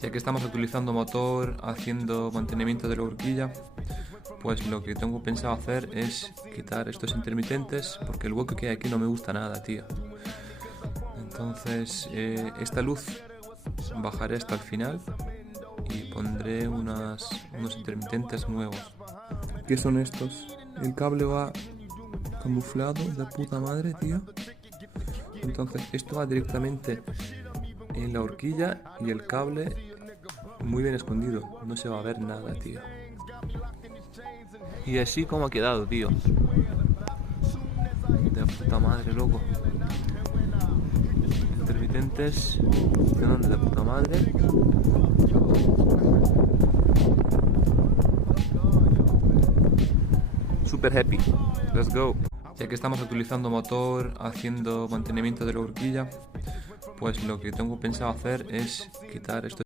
Ya que estamos actualizando motor, haciendo mantenimiento de la horquilla, pues lo que tengo pensado hacer es quitar estos intermitentes, porque el hueco que hay aquí no me gusta nada, tío. Entonces esta luz bajaré hasta el final y pondré unos intermitentes nuevos. ¿Qué son estos? El cable va camuflado de puta madre, tío. Entonces esto va directamente en la horquilla y el cable muy bien escondido, no se va a ver nada, tío. Y así como ha quedado, tío. De puta madre, loco. Intermitentes funcionando de puta madre. Super happy. Let's go. Ya que estamos actualizando motor, haciendo mantenimiento de la horquilla, pues lo que tengo pensado hacer es quitar estos